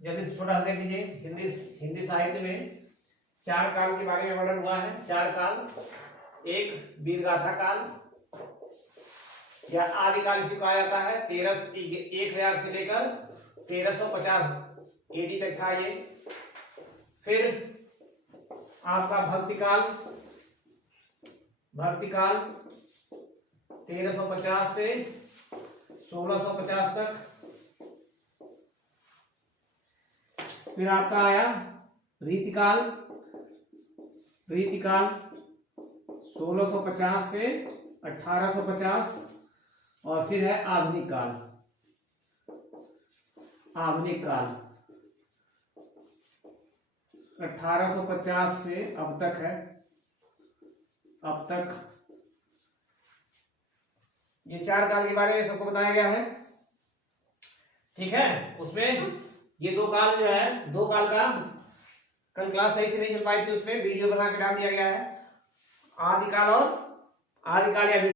जल्दी से छोटा देख लीजिए। हिंदी हिंदी साहित्य में 4 काल के बारे में वर्णन हुआ है। 4 काल। एक वीरगाथा काल या आदिकाल इसे कहा जाता है। 1000 से लेकर 1350 एडी तक था ये। फिर आपका भक्तिकाल 1350 से 1650 तक। फिर आपका आया रीतिकाल 1650 से 1850। और फिर है आधुनिक काल। 1850 से अब तक है। अब तक ये 4 काल के बारे में सबको बताया गया है। ठीक है। उसमें ये 2 काल जो है, 2 काल का कल क्लास सही से नहीं चल पाई थी, उसमें वीडियो बना के डाल दिया गया है। आदिकाल और आदिकाल या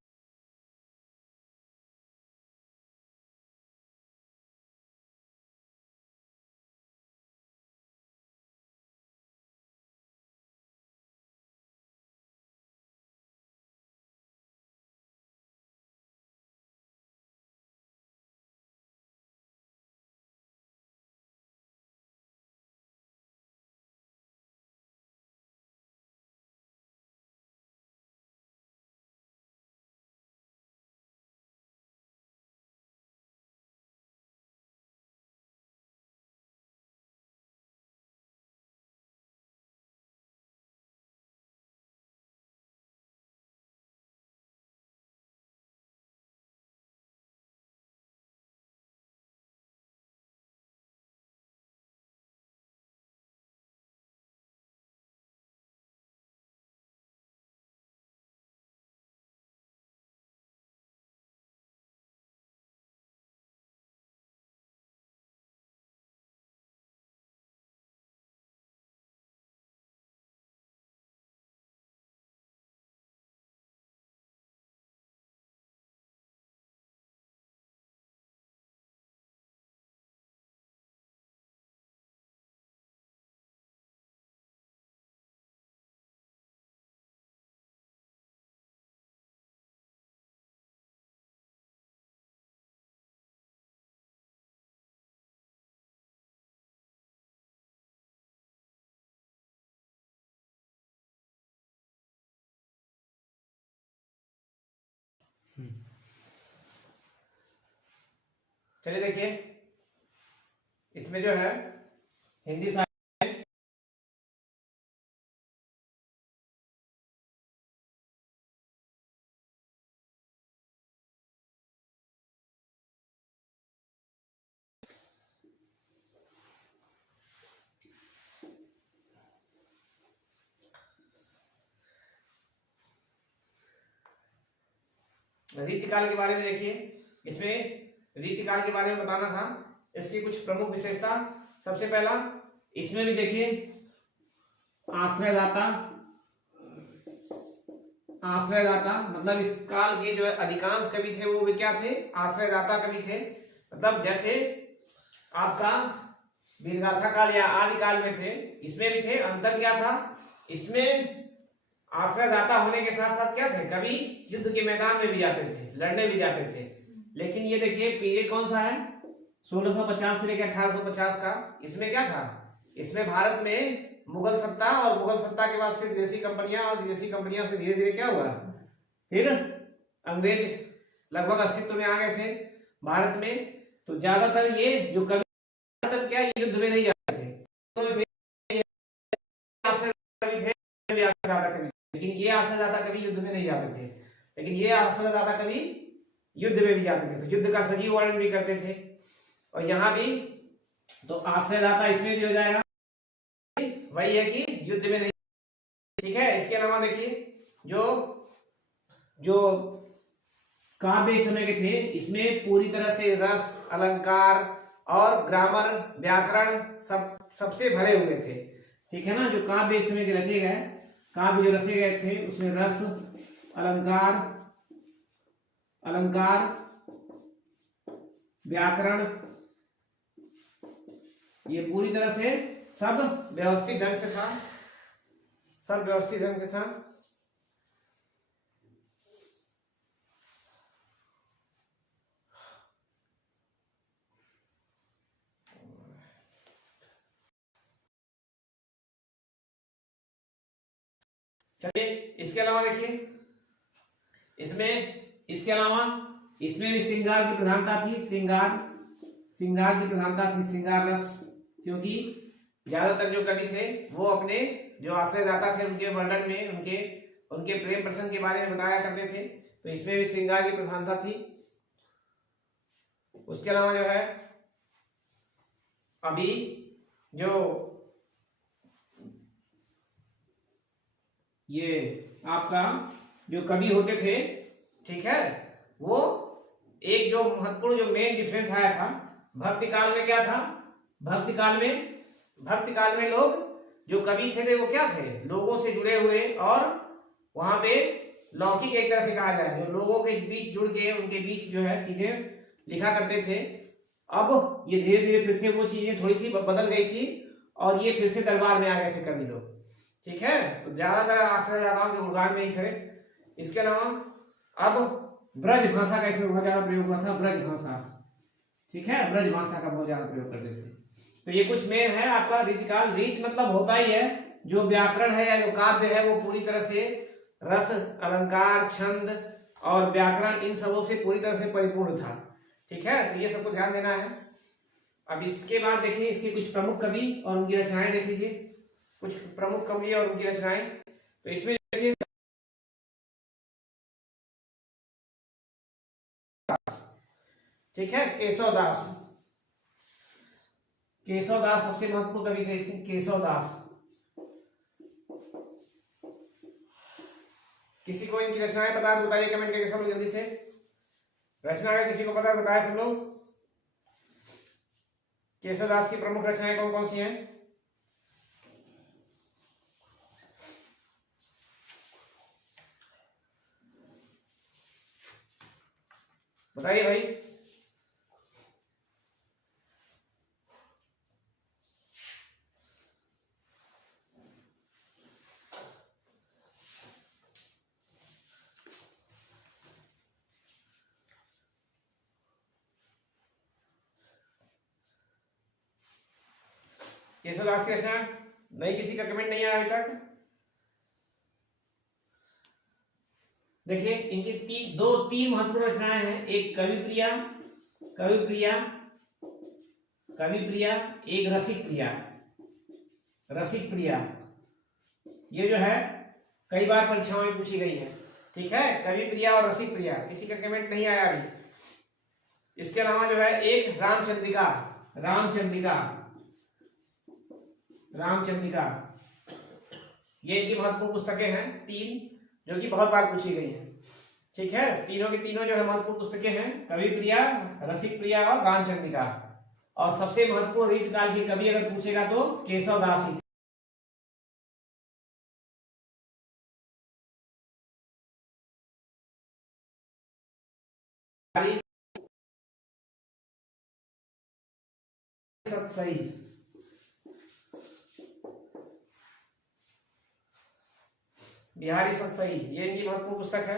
चलिए देखिए, इसमें जो है हिंदी साहित्य रीतिकाल के बारे में देखिए। इसमें रीतिकाल के बारे में बताना था, इसकी कुछ प्रमुख विशेषता। सबसे पहला, इसमें भी देखिए आश्रयदाता मतलब इस काल के जो अधिकांश कवि थे वो भी क्या थे? आश्रयदाता कवि थे। मतलब जैसे आपका वीरगाथा काल या आदिकाल में थे, इसमें भी थे। अंतर क्या था? इसमें आश्रयदाता होने के साथ साथ क्या थे? कवि युद्ध के मैदान में भी जाते थे, लड़ने भी जाते थे। लेकिन ये देखिए पीरियड कौन सा है? 1650 से लेकर 1850 का। इसमें क्या था? इसमें भारत में मुगल सत्ता, और मुगल सत्ता के बाद फिर विदेशी कंपनियां, और विदेशी कंपनियों से धीरे धीरे क्या हुआ? फिर अंग्रेज लगभग अस्तित्व में आ गए थे भारत में। तो ज्यादातर ये जो कवि क्या युद्ध में नहीं जाते थे, तो लेकिन ये आश्रयदाता कवि युद्ध में नहीं जाते थे। लेकिन ये आश्रयदाता कवि युद्ध में भी जाते थे, तो युद्ध का सजीव वर्णन भी करते थे। और यहाँ भी तो आश्रयदाता इसमें भी हो जाएगा, वही है कि युद्ध में नहीं। ठीक है। इसके अलावा देखिए जो काव्य समय के थे, इसमें पूरी तरह से रस, अलंकार और ग्रामर, व्याकरण सबसे भरे हुए थे। ठीक है ना। जो काव्य समय के रचे गए, काव्य जो रचे गए थे उसमें रस, अलंकार, व्याकरण ये पूरी तरह से सब व्यवस्थित ढंग से था, सब व्यवस्थित ढंग से था। चलिए इसके अलावा देखिए, इसके अलावा इसमें भी श्रृंगार की प्रधानता थी, श्रृंगार की प्रधानता थी, श्रृंगार रस, क्योंकि ज्यादातर जो कवि थे वो अपने जो आश्रयदाता थे उनके वर्णन में उनके उनके प्रेम प्रसंग के बारे में बताया करते थे, तो इसमें भी श्रृंगार की प्रधानता थी। उसके अलावा जो है अभी जो ये आपका जो कवि होते थे, ठीक है, वो एक जो महत्वपूर्ण जो मेन डिफरेंस आया था भक्ति काल में, क्या था, भक्ति काल में लोग जो कवि थे वो क्या थे, लोगों से जुड़े हुए, और वहां पे लौकिक एक तरह से कहा जाए जो लोगों के बीच जुड़ के उनके बीच जो है चीजें लिखा करते थे। अब ये धीरे धीरे फिर से वो चीजें थोड़ी सी बदल गई थी और ये फिर से दरबार में आ गए थे कवि लोग, ठीक है, तो ज्यादातर आश्रयदाताओं के गुणगान में ही थे। इसके अलावा अब ब्रज भाषा का इसमें बहुत ज्यादा प्रयोग हुआ था, ब्रज भाषा, ठीक है, ब्रज भाषा का बहुत ज्यादा प्रयोग करते थे। तो ये कुछ मेन है आपका रीतिकाल। रीत मतलब होता ही है जो व्याकरण है या जो काव्य है वो पूरी तरह से रस, अलंकार, छंद और व्याकरण इन सबों से पूरी तरह से परिपूर्ण था, ठीक है, तो ये सबको ध्यान देना है। अब इसके बाद देखिए इसके कुछ प्रमुख कवि और उनकी रचनाएं देख लीजिए, कुछ प्रमुख कवि और उनकी रचनाएं। तो इसमें देखिए ठीक है, केशवदास सबसे महत्वपूर्ण कवि थे इसके, केशवदास। किसी को इनकी रचनाएं पता है बताइए कमेंट करके सब लोग जल्दी से, रचना अगर किसी को पता है बताए सब लोग। केशवदास की प्रमुख रचनाएं कौन कौन सी हैं? बताइए भाई। केशवदास की रचना नहीं, किसी का कमेंट नहीं आया अभी तक। देखिए इनकी तीन महत्वपूर्ण रचनाएं हैं, एक कवि प्रिया, एक रसिक प्रिया। ये जो है कई बार परीक्षाओं में पूछी गई है, ठीक है, कवि प्रिया और रसिक प्रिया। किसी का कमेंट नहीं आया अभी। इसके अलावा जो है एक रामचंद्रिका, ये इनकी महत्वपूर्ण पुस्तकें हैं तीन, जो कि बहुत बार पूछी गई हैं, ठीक है, तीनों की तीनों जो है महत्वपूर्ण पुस्तकें हैं, कवि प्रिया, रसिक प्रिया और रामचंद्रिका। और सबसे महत्वपूर्ण रीतकाल की कवि अगर पूछेगा तो केशवदास ही। सही, बिहारी सतसई, ये इनकी महत्वपूर्ण पुस्तक है।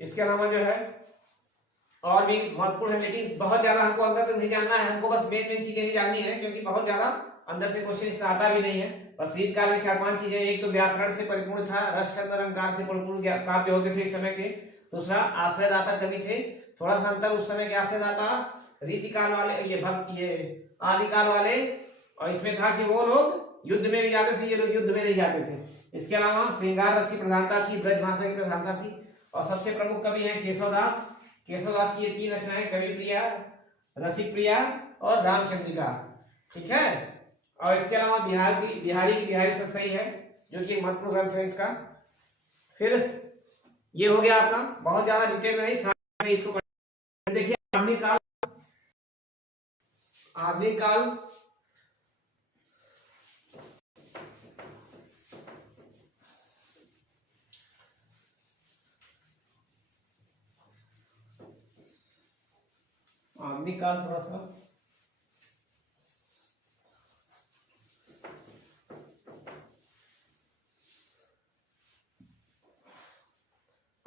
इसके अलावा जो है और भी महत्वपूर्ण है, लेकिन बहुत ज्यादा हमको अंदर तक नहीं जानना है, हमको बस मेन चीजें ही जाननी है, क्योंकि बहुत ज्यादा अंदर से क्वेश्चन इसमें आता भी नहीं है। बस रीतकाल में 4-5 चीजें, एक तो व्याकरण से परिपूर्ण था, रस, छंद, अलंकार से परिपूर्ण काव्य होते थे इस समय के। दूसरा आश्रयदाता कवि थे, थोड़ा सा अंतर उस समय के आश्रयदाता रीतिकाल वाले, ये आदिकाल वाले, और इसमें था कि वो लोग युद्ध में भी जाते थे, ये लोग युद्ध में नहीं जाते थे। इसके अलावा श्रृंगार रस की प्रधानता थी, ब्रज भाषा की प्रधानता थी, और सबसे प्रमुख कवि हैं केशवदास की ये तीन रचनाएं, कवि प्रिया, रसिक प्रिया और रामचंद्रिका, ठीक है। और इसके अलावा बिहारी सतसई है, जो कि एक महत्वपूर्ण ग्रंथ है इसका। फिर ये हो गया आपका, बहुत ज्यादा डिटेल में नहीं, साथ में इसको देखिए। आधुनिक काल थोड़ा सा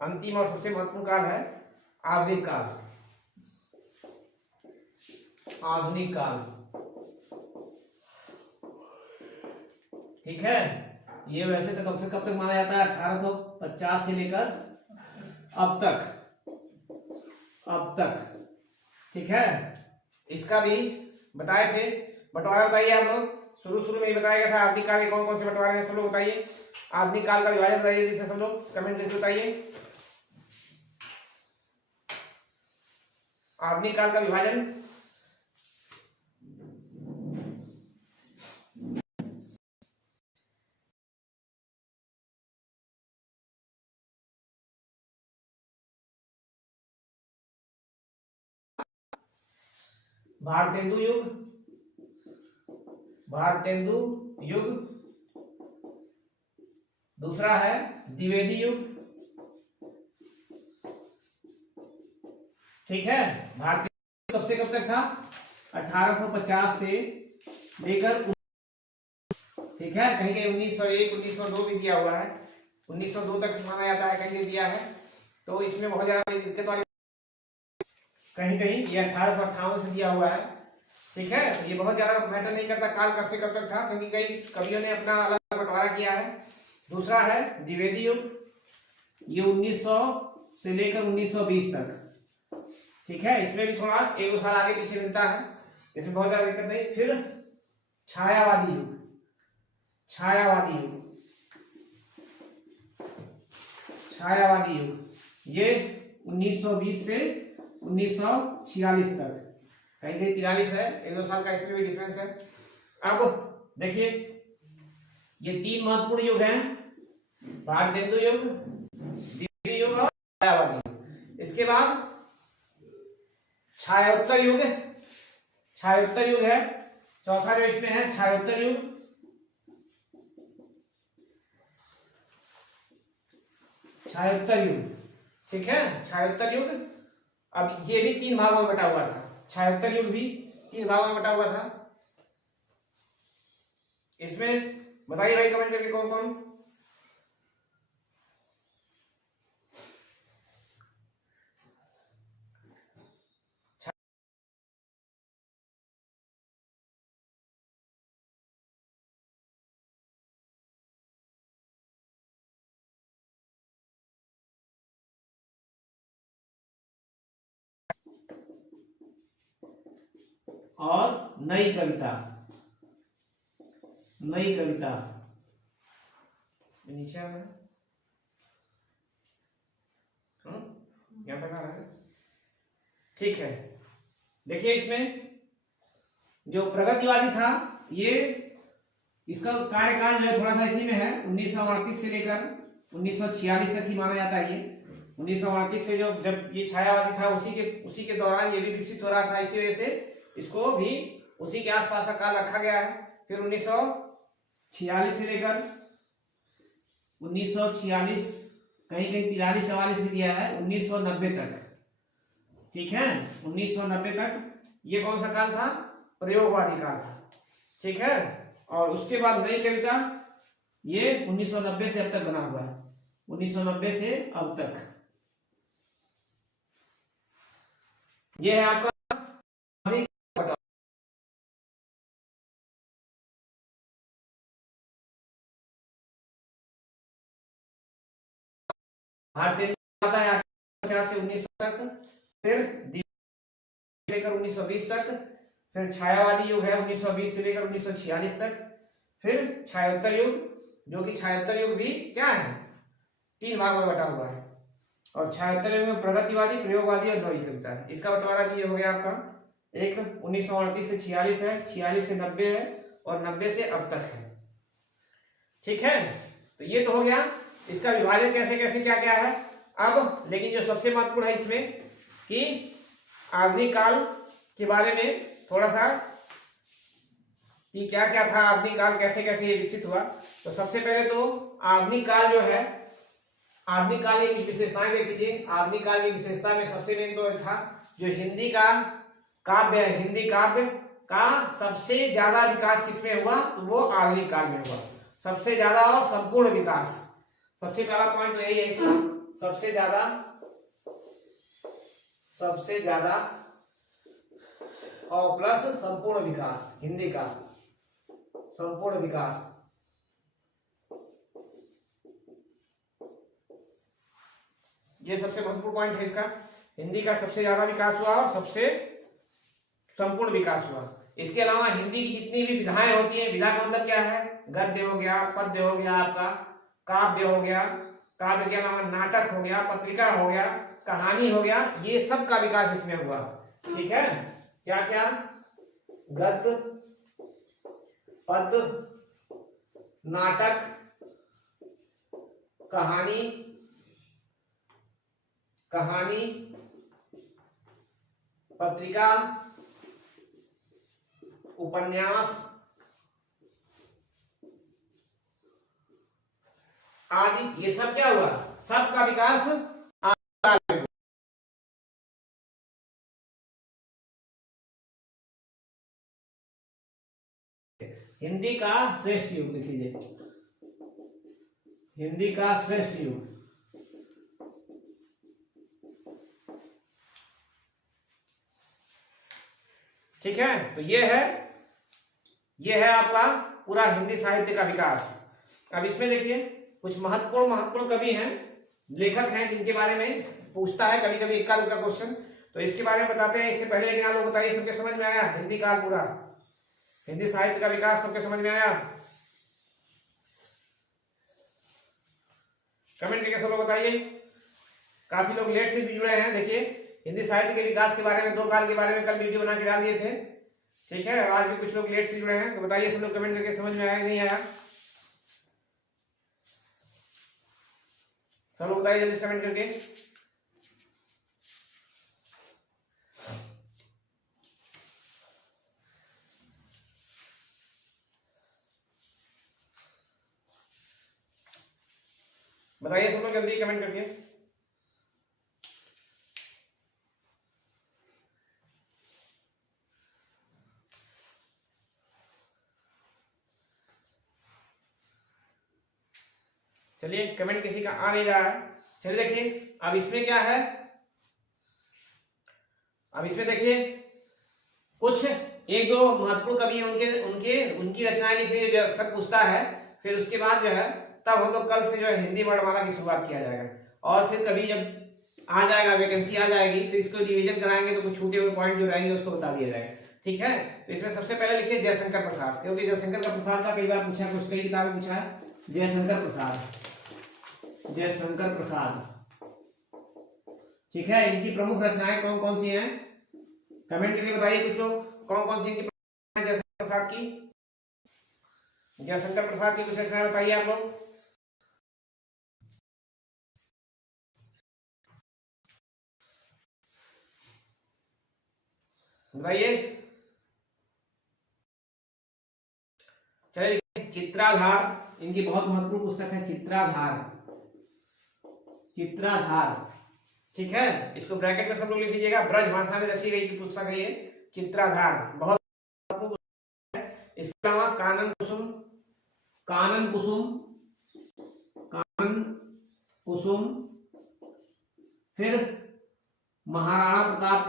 अंतिम और सबसे महत्वपूर्ण काल है आधुनिक काल। आधुनिक काल, ठीक है। ये वैसे तो कब तक माना जाता है? 1850 से लेकर अब तक, ठीक है। इसका भी बताए थे बंटवारा। बताइए आप लोग, शुरू में ही बताया गया था आधुनिक काल के कौन कौन से बंटवारे हैं, सब लोग बताइए। आधुनिक काल का विभाजन बताइए, जिसे सब लोग कमेंट करके बताइए। आधुनिक काल का विभाजन, भारतेंदु युग, भारतेंदु युग। दूसरा है द्विवेदी युग, ठीक है। भारतीय कब से कब तक था? 1850 से लेकर, ठीक है। कहीं कहीं 1901, 1902 भी दिया हुआ है, 1902 तक माना जाता है, कहीं दिया है। तो इसमें बहुत ज्यादा दिक्कत वाली, कहीं कहीं ये 1858 से दिया हुआ है, ठीक है। ये बहुत ज्यादा मैटर नहीं करता काल कब से कब तक था, क्योंकि कई कवियों ने अपना अलग बंटवारा किया है। दूसरा है द्विवेदी युग, ये 1900 से लेकर 1920 तक, ठीक है। इसमें भी थोड़ा एक दो साल आगे पीछे मिलता है, इसमें बहुत ज्यादा दिक्कत नहीं। फिर छायावादी युग, छायावादी युग, छायावादी युग, ये 1920 से 1946 तक, कहीं कहीं 43 है, एक दो साल का इसमें भी डिफरेंस है। अब देखिए, ये तीन महत्वपूर्ण युग हैं, भारतेंदु युग, द्विवेदी युग और छायावादी युग। इसके बाद छायोत्तर युग, छायोत्तर युग है चौथा जो इसमें है, छायोत्तर युग। छायोत्तर युग, ठीक है, छायोत्तर युग। अब ये भी 3 भागों में बटा हुआ था, छायोत्तर युग भी 3 भागों में बटा हुआ था। इसमें बताइए भाई कमेंट करके कौन कौन। और नई कविता, नई कविता नीचे आ रहा है, यहाँ तक आ रहा है, ठीक है। देखिए इसमें जो प्रगतिवादी था, ये इसका कार्यकाल जो है थोड़ा सा इसी में है, 1938 से लेकर 1946 तक ही माना जाता है। ये 1938 से जो जब ये छायावादी था, उसी के दौरान ये भी विकसित हो रहा था, इसी वजह से इसको भी उसी के आसपास का काल रखा गया है। फिर 1946 से लेकर 1946, कहीं कहीं 43-44 भी दिया है, 1990 तक, ठीक है। 1990 तक ये कौन सा काल था? प्रयोगवादी काल था, ठीक है। और उसके बाद नई कविता, ये 1990 से अब तक बना हुआ है, 1990 से अब तक। ये है आपका भारतीय आता है 50 से 1900 तक, फिर लेकर 1920 तक, फिर छायावादी युग है 1920 से लेकर 1946 तक, फिर छायोत्तर युग, जो कि छायोत्तर युग भी क्या है? 3 भागों में बटा हुआ है। और छायोत्तर युग में प्रगतिवादी, प्रयोगवादी और नई कविता है। इसका बंटवारा भी ये हो गया आपका, एक 1938 से 46 है, 46 से 90 है और 90 से अब तक है, ठीक है। तो ये तो हो गया इसका विभाजन कैसे कैसे क्या क्या है। अब लेकिन जो सबसे महत्वपूर्ण है इसमें कि आधुनिक काल के बारे में थोड़ा सा कि क्या क्या था, आधुनिक काल कैसे कैसे ये विकसित हुआ। तो सबसे पहले तो आधुनिक काल जो है, आधुनिक काल की विशेषताएं देख लीजिए। आधुनिक काल की विशेषता में सबसे मेन तो था जो हिंदी का काव्य है, हिंदी काव्य का सबसे ज्यादा विकास किसमें हुआ? तो वो आधुनिक काल में हुआ, सबसे ज्यादा और संपूर्ण विकास। सबसे पहला पॉइंट तो यही है कि सबसे ज्यादा और प्लस संपूर्ण विकास, हिंदी का संपूर्ण विकास। ये सबसे महत्वपूर्ण पॉइंट है इसका। हिंदी का सबसे ज्यादा विकास हुआ और सबसे संपूर्ण विकास हुआ। इसके अलावा हिंदी की जितनी भी विधाएं होती हैं, विधा का मतलब क्या है, गद्य हो गया, पद्य हो गया, आपका काव्य हो गया, काव्य के अलावा नाटक हो गया, पत्रिका हो गया, कहानी हो गया, ये सब का विकास इसमें हुआ। ठीक है, क्या क्या, गद्य, पद्य, नाटक, कहानी, पत्रिका, उपन्यास आदि, ये सब क्या हुआ, सबका विकास हिंदी का श्रेष्ठ युग लिख लीजिए, हिंदी का श्रेष्ठ युग। ठीक है, तो ये है आपका पूरा हिंदी साहित्य का विकास। अब इसमें देखिए कुछ महत्वपूर्ण कवि हैं, लेखक हैं, जिनके बारे में पूछता है कभी कभी इक्का दुक्का क्वेश्चन, तो इसके बारे में बताते हैं। इससे पहले लेकिन आप लोग बताइए, सबके समझ में आया हिंदी काल, पूरा हिंदी साहित्य का विकास सबके समझ में आया? कमेंट करके सब लोग बताइए। काफी लोग लेट से भी जुड़े हैं। देखिए हिंदी साहित्य के विकास के बारे में, दो काल के बारे में कल वीडियो बना के डाल दिए थे। ठीक है, आज भी कुछ लोग लेट से जुड़े हैं, तो बताइए सब लोग कमेंट करके समझ में आया नहीं आया? सब लोग बताइए जल्दी कमेंट करके। बताइए सब लोग जल्दी कमेंट करके। चलिए कमेंट किसी का आ नहीं रहा है। चलिए देखिए अब इसमें क्या है, अब इसमें देखिए कुछ एक दो महत्वपूर्ण कवि हैं, उनकी रचनाएं लिखी जो अक्सर पूछता है। फिर उसके बाद जो है तब हम लोग कल से जो है हिंदी वर्णमाला की शुरुआत किया जाएगा, और फिर कभी जब आ जाएगा, वैकेंसी आ जाएगी, फिर इसको रिवीजन कराएंगे तो कुछ छूटे हुए पॉइंट जो रहेंगे उसको बता दिया जाएगा। ठीक है, तो इसमें सबसे पहले लिखिए जयशंकर प्रसाद, क्योंकि जयशंकर का प्रसाद का कई बार पूछा है, कुछ कई किताबें पूछा है। जयशंकर प्रसाद, ठीक है। इनकी प्रमुख रचनाएं कौन कौन सी हैं, कमेंट करके बताइए कुछ लोग, कौन कौन सी इनकी जयशंकर प्रसाद की, जयशंकर प्रसाद की कुछ रचनाएं बताइए आप लोग। बताइए। चलिए चित्राधार, इनकी बहुत महत्वपूर्ण पुस्तक है चित्राधार। ठीक है, इसको ब्रैकेट में सब लोग लिख लीजिएगा। ब्रज भाषा में रची गई पुस्तक है ये चित्राधार, बहुत महत्वपूर्ण पुस्तक है। इसके अलावा कानन कुसुम, फिर महाराणा प्रताप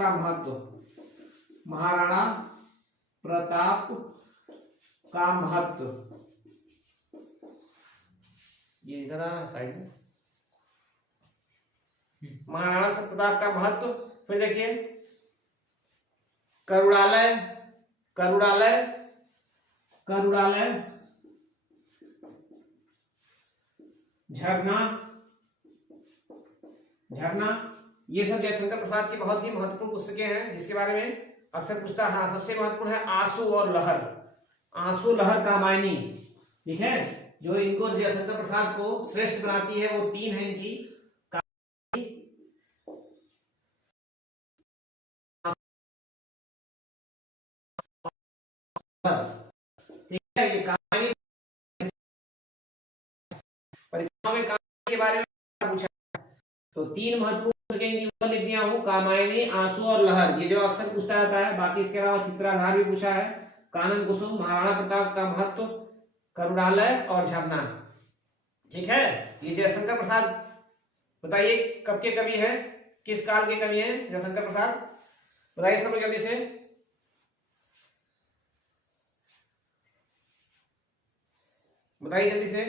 का महत्व, ये इधर आ साइड में, महाराणा प्रताप का महत्व। फिर देखिए करुणालय, झरना, ये सब जयशंकर प्रसाद की बहुत ही महत्वपूर्ण पुस्तकें हैं, जिसके बारे में अक्सर पूछता है। हाँ, सबसे महत्वपूर्ण है आंसू और लहर कामायनी। ठीक है, जो इनको जयशंकर प्रसाद को श्रेष्ठ बनाती है वो तीन है इनकी, ठीक है। ये कहानी परीक्षाओं में कहानी के बारे में पूछा, तो तीन महत्वपूर्ण पुस्तकें ऊपर लिख दिया हूँ, कामायनी, आंसू और लहर, ये जो अक्सर पूछता रहता है। बाकी इसके अलावा चित्राधार भी पूछा है, कानन कुसुम, महाराणा प्रताप का महत्व, करुणालय और झरना। ठीक है, ये जयशंकर प्रसाद बताइए कब के कवि है, किस काल के कवि हैं जयशंकर प्रसाद, बताइए सब लोग जल्दी से। बताइए जल्दी से।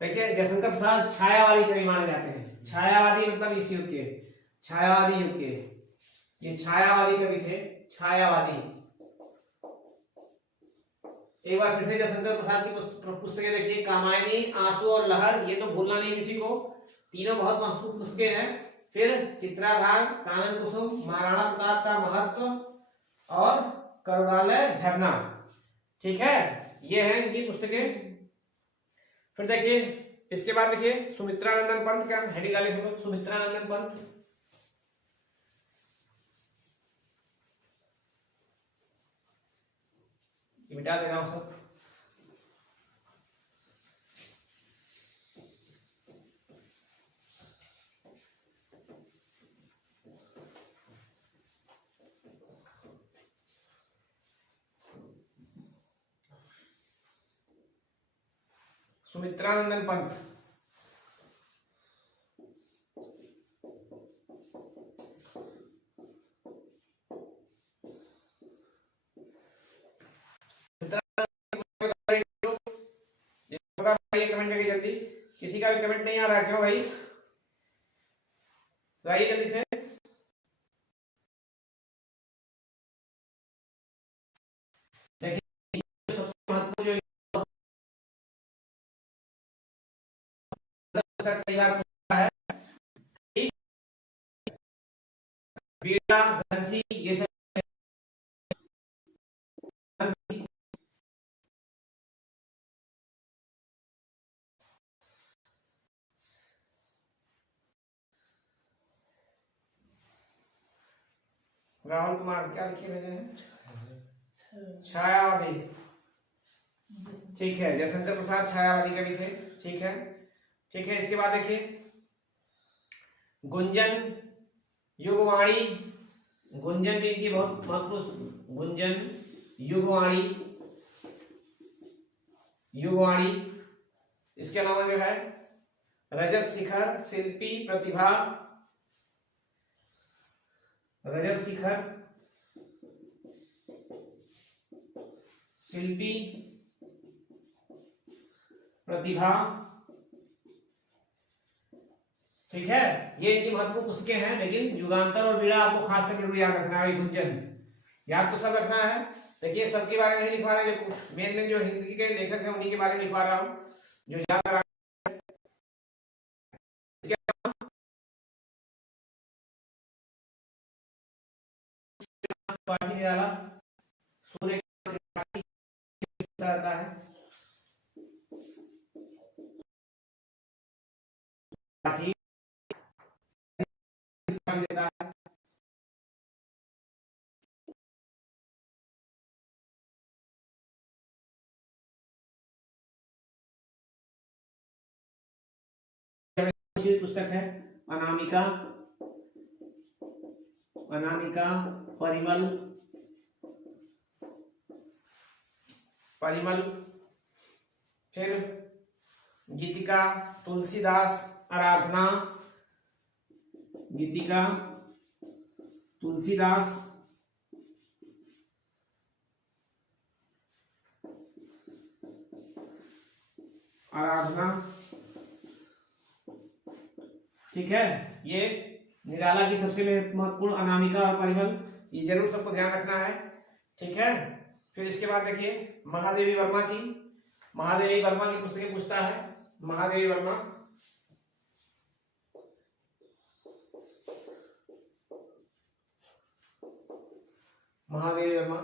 देखिए जयशंकर प्रसाद छायावादी कवि माने जाते हैं। छायावादी मतलब इस युग के, छायावादी युग के, ये छायावादी कवि थे, छायावादी। एक बार फिर से जयशंकर प्रसाद की पुस्तकें देखिए, कामायनी, आंसू और लहर, ये तो भूलना नहीं किसी को, तीनों बहुत मशहूर पुस्तकें हैं। फिर चित्राधार, कानन कुसुम, महाराणा प्रताप का महत्व और करुणालय झरना, ठीक है, ये है इनकी पुस्तकें। फिर देखिए इसके बाद देखिए सुमित्रानंदन पंत का हेडिंग डाले सब, सुमित्रानंदन पंत, मिटा दे रहा हूं सब। सुमित्रानंदन पंत, कमेंट करिए जल्दी, किसी का भी कमेंट नहीं आ रहा क्यों भाई, आइए जल्दी से। देखिए सबसे महत्वपूर्ण जो कई बार है, बीड़ा, ग्रंथि, ये सब राहुल कुमार क्या लिखे भेजे हैं, छायावादी, ठीक है, जयशंकर प्रसाद छायावादी कवि थे, ठीक है, ठीक है। इसके बाद देखिए गुंजन, युगवाणी, गुंजन भी इनकी बहुत महत्वपूर्ण, गुंजन, युगवाणी, युगवाणी। इसके अलावा जो है रजत शिखर, शिल्पी प्रतिभा, रजत शिखर, शिल्पी प्रतिभा, ठीक है, ये इनकी महत्वपूर्ण पुस्तकें हैं। लेकिन युगांतर और बीड़ा आपको खास करके जरूर याद रखना है, गुंजन याद तो सब रखना है। देखिए सबके बारे में नहीं लिखवा रहे, मेन मेन जो हिंदी के लेखक हैं उन्हीं के बारे में लिखवा रहा हूं, जो याद रखना। सूर्य आता है, देता है, पुस्तक है अनामिका, अनामिका, परिमल, परिमल, फिर गीतिका, तुलसीदास, आराधना, गीतिका, तुलसीदास, आराधना, ठीक है, ये निराला की सबसे महत्वपूर्ण अनामिका और परिमल, ये जरूर सबको ध्यान रखना है, ठीक है। फिर इसके बाद देखिए महादेवी वर्मा की, महादेवी वर्मा की पुस्तकें पूछता है, महादेवी वर्मा, महादेवी वर्मा,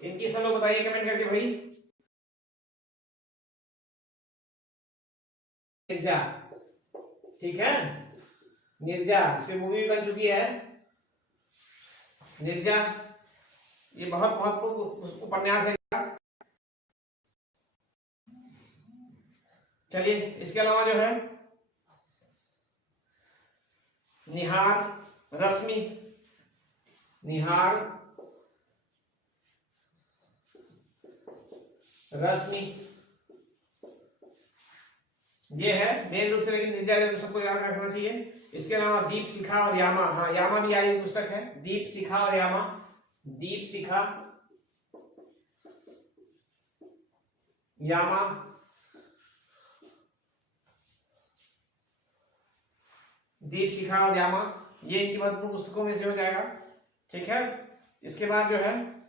इनकी सब लोग बताइए कमेंट करके भाई। निर्जा, ठीक है, निर्जा, इस पे मूवी बन चुकी है, निर्जा, ये बहुत महत्वपूर्ण उपन्यास है। चलिए इसके अलावा जो है निहार, रश्मि, निहार, रश्मि, ये है मेन रूप से, लेकिन निर्जय सबको याद रखना चाहिए। इसके अलावा दीप शिखा और यामा, हाँ यामा भी आई पुस्तक है, दीप शिखा और यामा, दीप शिखा यामा, दीप शिखा और यामा, ये इनकी महत्वपूर्ण पुस्तकों में से हो जाएगा। ठीक है, इसके बाद जो है